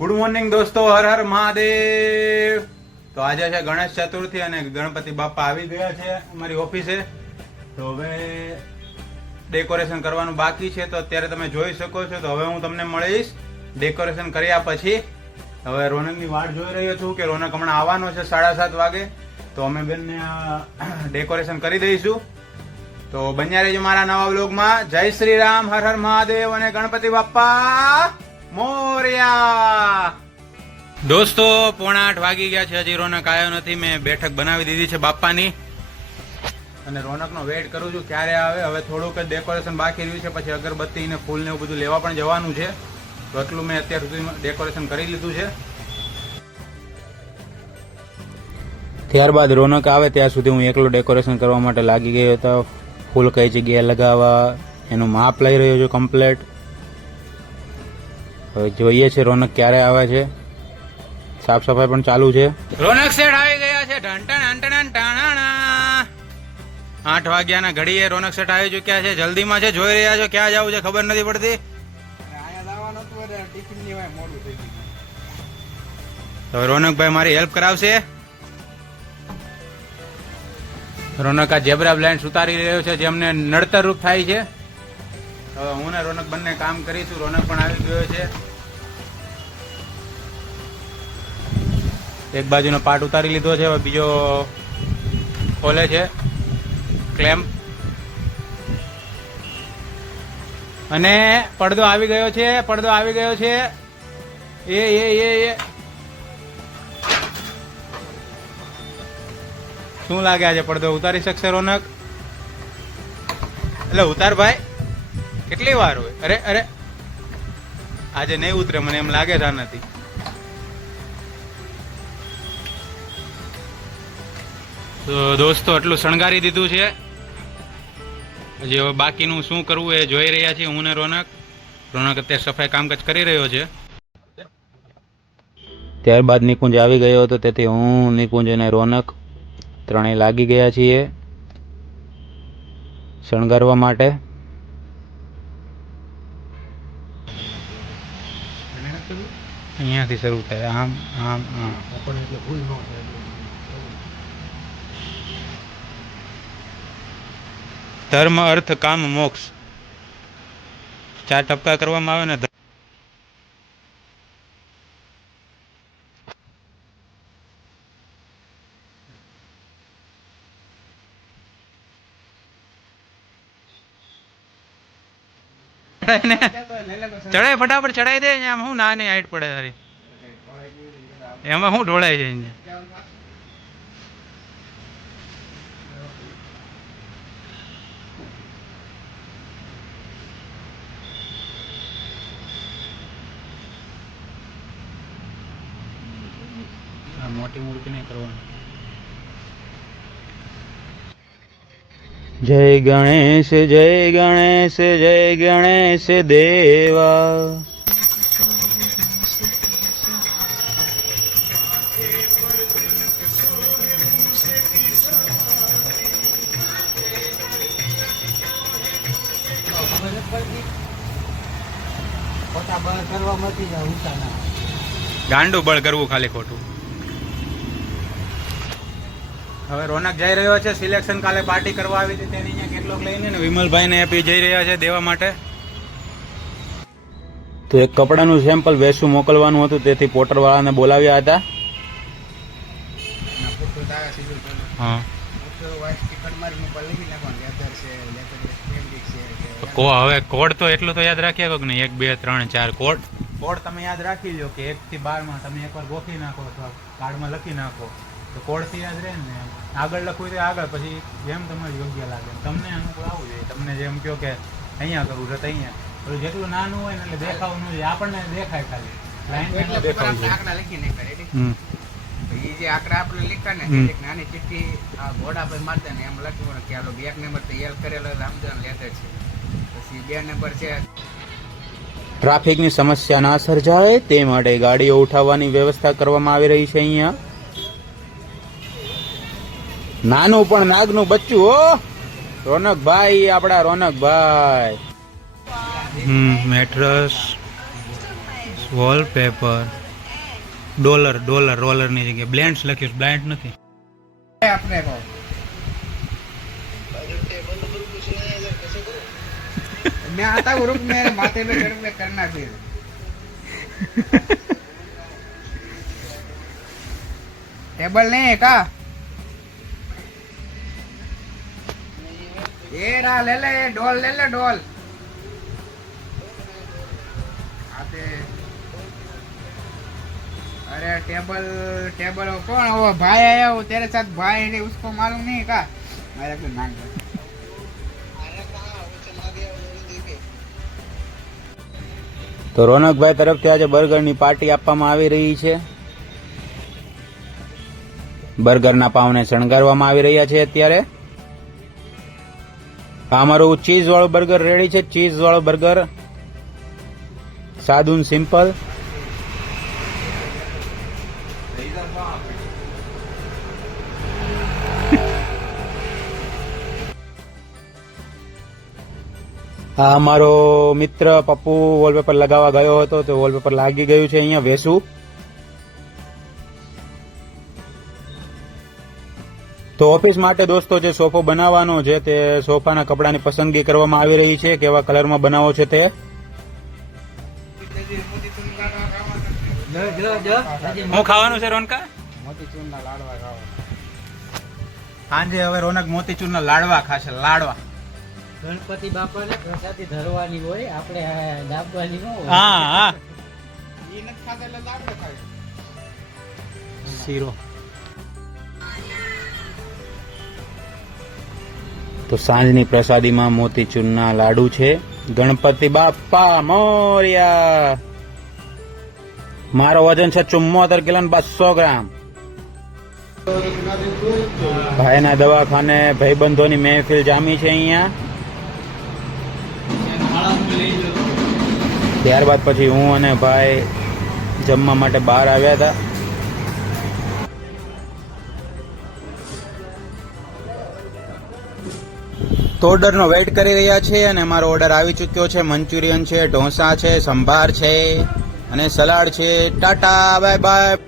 Good morning દોસ્તો, હર હર મહાદેવ. તો આજે છે ગણેશ ચતુર્થી અને ગણપતિ બાપા આવી ગયા છે અમારી ઓફિસે. તો હવે ડેકોરેશન કરવાનું બાકી છે, તો અત્યારે તમે જોઈ શકો છો. તો હવે હું તમને મળીશ ડેકોરેશન કર્યા પછી. હવે રોનકની વાટ જોઈ રહ્યો છું કે રોનક હમણાં આવવાનો છે 7:30 વાગે, તો અમે બંને ડેકોરેશન કરી દઈશું. તો બન્યા રહેજો મારા નવા વ્લોગમાં. જય શ્રી રામ, હર હર મહાદેવ અને ગણપતિ બાપ્પા મોર્યા. દોસ્તો 7:45 વાગી ગયા છે, હજી રોનક આવ્યો નથી. મેં બેઠક બનાવી દીધી છે બાપ્પાની અને રોનકનો વેઇટ કરું છું ક્યારે આવે. હવે થોડુંક જ ડેકોરેશન બાકી રહ્યું છે, પછી અગરબત્તી ને ફૂલ ને એવું બધું લેવા પણ જવાનું છે. તો એટલું મેં અત્યાર સુધી ડેકોરેશન કરી લીધું છે. ત્યારબાદ રોનક આવે ત્યાં સુધી હું એકલો ડેકોરેશન કરવા માટે લાગી ગયો હતો. ફૂલ કઈ જગ્યાએ લગાવવા એનું માપ લઈ રહ્યો છું કમ્પ્લેટ. હવે જોઈએ છે રોનક ક્યારે આવે છે. સાફ સફાઈ પણ ચાલુ છે. રોનક શેઠ આવી ગયા છે. 8 વાગ્યાના ઘડીએ રોનક શેઠ આવી ચુક્યા છે. જલ્દીમાં છે, જોઈ રહ્યા છો ક્યાં જવું છે ખબર નથી પડતી. તો રોનકભાઈ મારી હેલ્પ કરાવશે. રોનક આ ઝેબ્રા બ્લાઇન્ડ ઉતારી રહ્યો છે, જેમને નડતર રૂપ થાય છે. હવે હું ને રોનક બંને કામ કરીશું. રોનક પણ આવી ગયો છે. એક બાજુનો પાર્ટ ઉતારી લીધો છે, હવે બીજો ખોલે છે ક્લેમ્પ. અને પડદો આવી ગયો છે, પડદો આવી ગયો છે. એ શું લાગે આજે પડદો ઉતારી શકશે રોનક? એટલે ઉતાર ભાઈ, કેટલી વાર હોય? અરે આજે નહીં ઉતરે, મને એમ લાગે છે નથી. તો દોસ્તો એટલું શણગારી દીધું છે. હજી હવે બાકીનું શું કરવું એ જોઈ રહ્યા છીએ હું ને રોનક. રોનક અત્યારે સફાઈ કામકાજ કરી રહ્યો છે. ત્યારબાદ નિકુંજ આવી ગયો હતો, તેથી હું, નિકુંજ અને રોનક ત્રણેય લાગી ગયા છીએ શણગારવા માટે. અહીંયાથી શરૂ થાય, આમ આમ આમ. ધર્મ અર્થ કામ મોક્ષ 4 ટપકા કરવામાં આવે ને. ચડાય ફટાફટ ચડાઈ દે. આમ હું ના ની હાઈટ પડે તારી, એમાં હું ઢોળાય છે. મોટી મૂર્તિ નહીં કરવાની. જય ગણેશ જય ગણેશ જય ગણેશ દેવા. ગાંડું બળ કરવું ખાલી ખોટું. હવે રોનક જઈ રહ્યો છે સિલેક્શન. કાલે પાર્ટી કરવા આવી હતી તેની અહીંયા કેટલોક લઈને ને વિમલભાઈ ને આપી જઈ રહ્યા છે દેવા માટે. તો એક કપડાનું સેમ્પલ વેસુ મોકલવાનું હતું, તેથી પોટર વાળાને બોલાવ્યા હતા. હા, હવે કોડ તો એટલું તો યાદ રાખીએ કે નહીં? 1 2 3 4 કોડ તમે યાદ રાખી લો કે 1 થી 12 માં તમે એકવાર ગોખી નાખો અથવા કાર્ડમાં લખી નાખો તો કોડ થી યાદ રહે ને. આગળ લખવું તો આગળ, પછી જેમ તમને યોગ્ય લાગે તમને અનુકૂળ આવવું જોઈએ. તમને જેમ કહો કે અહીંયા કરવું છે તો અહીંયા. પછી જેટલું નાનું હોય ને એટલે દેખાવું ન જોઈએ, આપણને દેખાય ખાલી લાઈન દેખાવું જોઈએ. એ જે આંકડા આપણે લીખા ને એક નાની ચિઠ્ઠી આ ઘોડા પર મારતા ને એમ લખ્યું કે આલો 2 નંબર તો એલ કરેલો રામદાન લેટર છે. પછી 2 નંબર છે ટ્રાફિકની સમસ્યા ના સર્જાય તે માટે ગાડીઓ ઉઠાવવાની વ્યવસ્થા કરવામાં આવી રહી છે. અહીંયા નાનું પણ નાગનું બચ્ચું. હો રોનકભાઈ, આપડા રોનકભાઈ. મેટ્રસ, વોલપેપર, ડોલર રોલર ની જગ્યાએ બ્લેન્ડ્સ લખ્યું છે, બ્લેન્ડ નથી. अपने को मैं आता हूँ, रुक मेरे माथे पे चढ़ पे करना फिर. टेबल नहीं है का? ये रहा, ले ले डोल, ले ले डोल. आते. अरे टेबल टेबल कौन वो भाई आया वो तेरे साथ भाई है उसको मालूम नहीं का? मेरे को नाम दे. તો રોનકભાઈ તરફથી આજે બર્ગરની પાર્ટી આપવામાં આવી રહી છે. બર્ગરના પાવને શણગારવામાં આવી રહ્યા છે અત્યારે. આ અમારું ચીઝ વાળું બર્ગર રેડી છે. ચીઝ વાળું બર્ગર, સાદું સિમ્પલ. આ અમારો મિત્ર પપ્પુ વોલપેપર લગાવવા ગયો હતો તો વોલપેપર લાગી ગયું છે અહીંયા વેસુ. તો ઓફિસ માટે દોસ્તો જે સોફો બનાવવાનો છે તે સોફાના કપડાની પસંદગી કરવામાં આવી રહી છે. કેવા કલરમાં બનાવો છે તે. હું ખાવાનું છે રોનકા? મોતીચૂરના લાડવા ખાવા. સાંજે હવે રોનક મોતીચૂરના લાડવા ખાશે. લાડવા ગણપતિ બાપાને પ્રસાદી ધરવાની હોય, આપણે દાબવાની ન હોય. હા હા. ઈ નથી ખાતા એટલે લાડવા ખાય. શીરો. તો સાંજની પ્રસાદીમાં મોતીચૂરના લાડુ છે. ગણપતિ બાપા મોર્યા. મારો વજન છે 74 કિલો ને 200 ગ્રામ. ભાઈના દવાખાને ભાઈબંધોની મહેફિલ જામી છે અહીંયા. ત્યારબાદ પછી હું અને ભાઈ જમવા માટે બહાર આવ્યા હતા. તો ઓર્ડરનો વેઇટ કરી રહ્યા છે અને અમારો ઓર્ડર આવી ચૂક્યો છે. મંચુરિયન છે, ઢોસા છે, સંભાર છે અને સલાડ છે. Tata bye bye.